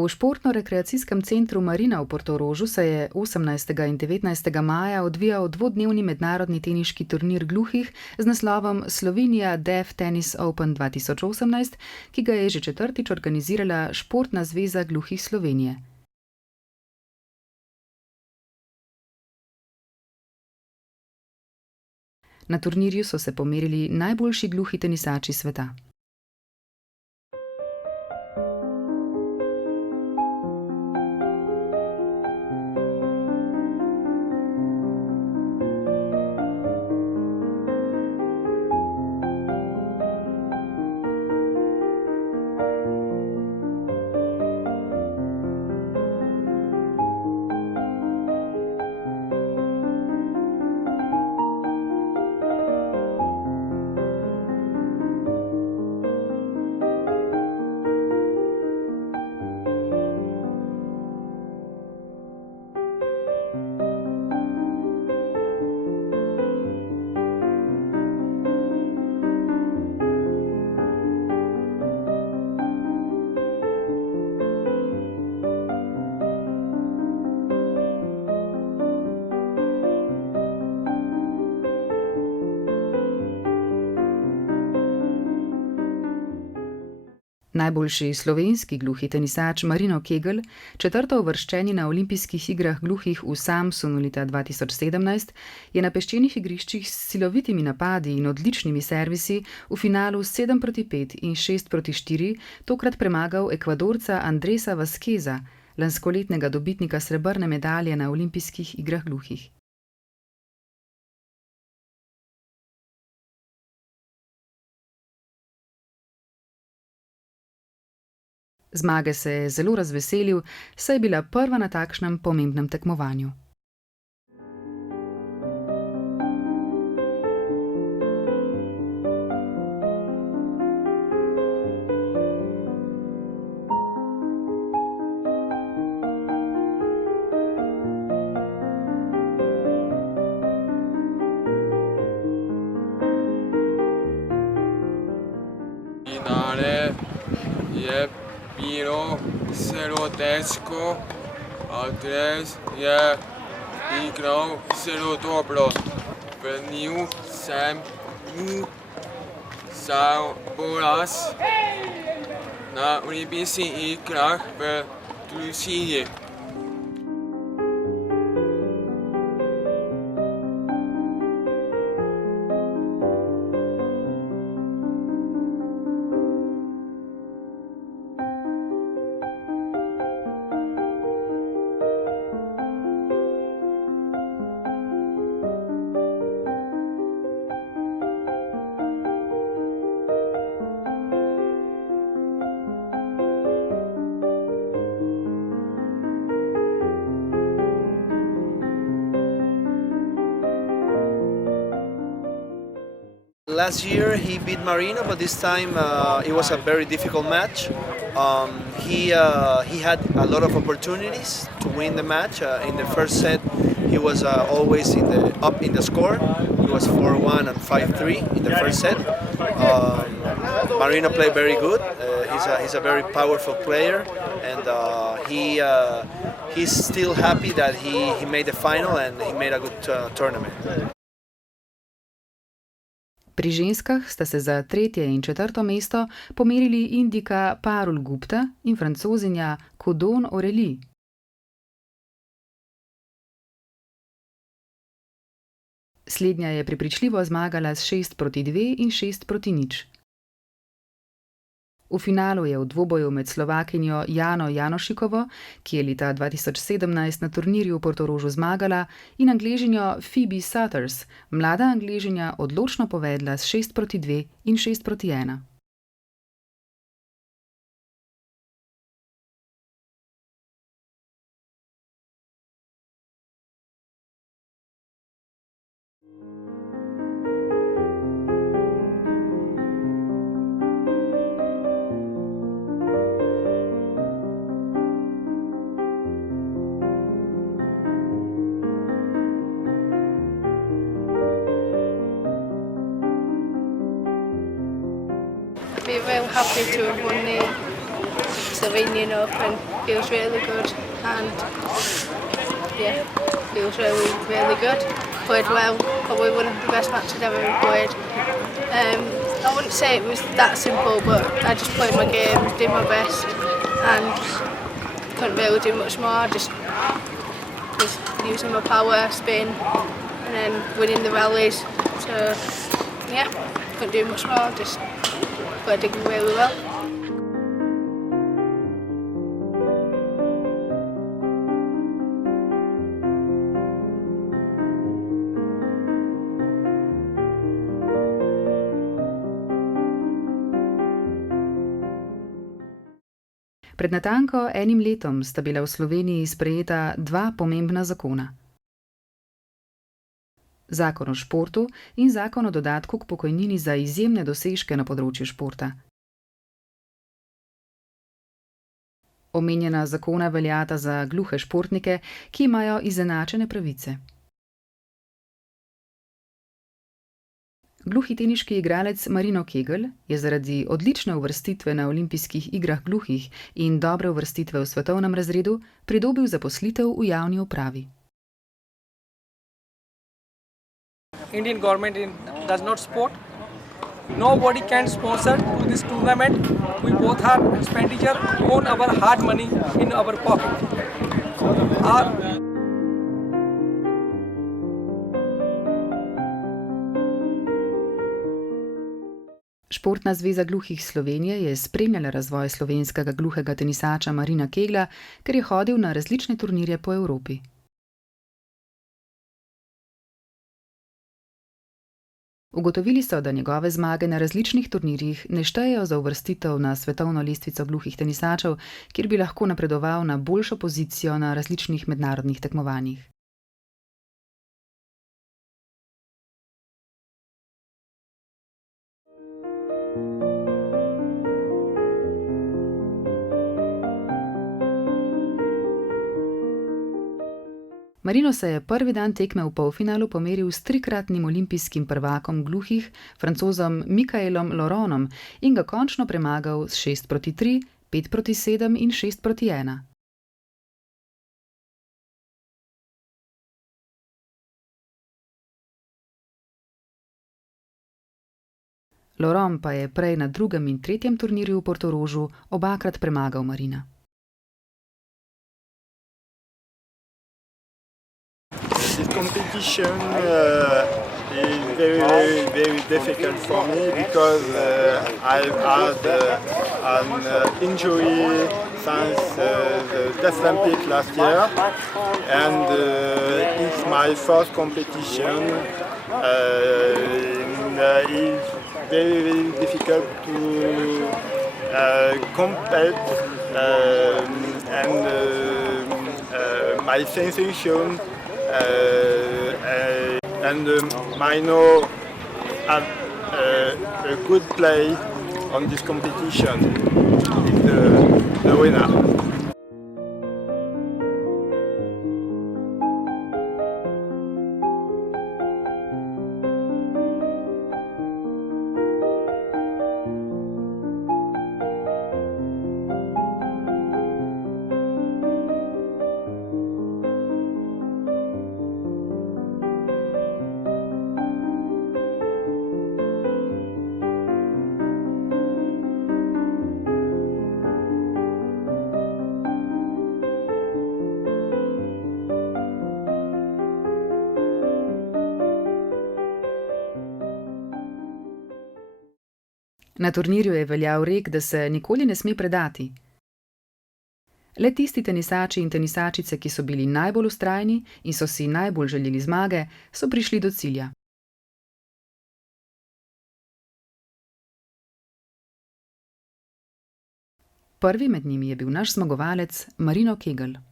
V športno-rekreacijskem centru Marina v Portorožu se je 18. in 19. maja odvijal dvodnevni mednarodni teniški turnir gluhih z naslovom Slovenia Deaf Tennis Open 2018, ki ga je že četrtič organizirala Športna zveza gluhih Slovenije. Na turnirju so se pomerili najboljši gluhi tenisači sveta. Najboljši slovenski gluhi tenisač Marino Kegl, četrtouvrščeni na olimpijskih igrah gluhih v Samsunu leta 2017, je na peščenih igriščih s silovitimi napadi in odličnimi servisi v finalu 7:5 in 6:4 tokrat premagal Ekvadorca Andresa Vazqueza, lanskoletnega dobitnika srebrne medalje na olimpijskih igrah gluhih. Zmage se je zelo razveselil, saj je bila prva na takšnem pomembnem tekmovanju. Bilo zelo težko, Andres je igral zelo dobro. Vrnil sem mu za poraz na olimpijskih igrah v Sloveniji. Last year he beat Marino, but this time it was a very difficult match. He had a lot of opportunities to win the match. In the first set he was always up in the score. He was 4-1 and 5-3 in the first set. Marino played very good. He's a very powerful player, and he's still happy that he made the final and he made a good tournament. Pri ženskah sta se za tretje in četrto mesto pomerili Indika Parul Gupta in Francozinja Codon Aurélie. Slednja je prepričljivo zmagala s 6:2 in 6:0. V finalu je v dvoboju med Slovakinjo Jano Janošikovo, ki je leta 2017 na turnirju v Portorožu zmagala, in Angležinjo Phoebe Sutters, mlada Angležinja odločno povedla s 6:2 in 6:1. We're very happy to win the Slovenia Open. feels really good, and yeah, feels really, really good. Played well, probably one of the best matches I've ever played. I wouldn't say it was that simple, but I just played my game, did my best, and couldn't really do much more. Just was using my power, spin, and then winning the rallies. So yeah, couldn't do much more. Just played it really well. Pred natanko enim letom sta bila v Sloveniji sprejeta dva pomembna zakona. Zakon o športu in zakon o dodatku k pokojnini za izjemne dosežke na področju športa. Omenjena zakona veljata za gluhe športnike, ki imajo izenačene pravice. Gluhi teniški igralec Marino Kegl je zaradi odlične uvrstitve na olimpijskih igrah gluhih in dobre uvrstitve v svetovnem razredu pridobil zaposlitev v javni upravi. Indian government does not support. Nobody can sponsor to this tournament. We both have expenditure on our hard money in our pocket. Športna zveza gluhih Slovenije je spremljala razvoj slovenskega gluhega tenisača Marina Kegla, ker je hodil na različne turnirje po Evropi. Ugotovili so, da njegove zmage na različnih turnirjih ne štejejo za uvrstitev na svetovno lestvico gluhih tenisačev, kjer bi lahko napredoval na boljšo pozicijo na različnih mednarodnih tekmovanjih. Marino se je prvi dan tekme v polfinalu pomeril s trikratnim olimpijskim prvakom gluhih, Francozom Mikaelom Lauronom, in ga končno premagal s 6-3, 5-7 in 6-1. Lauron pa je prej na drugem in tretjem turnirju v Portorožu obakrat premagal Marina. This competition is very difficult for me because I've had an injury since the Deaf Olympic last year, and it's my first competition. It's very difficult to compete, and my sensation. And Marino had a good play on this competition. He's the winner. Na turnirju je veljal rek, da se nikoli ne sme predati. Le tisti tenisači in tenisačice, ki so bili najbolj vztrajni in so si najbolj želeli zmage, so prišli do cilja. Prvi med njimi je bil naš zmagovalec Marino Kegl.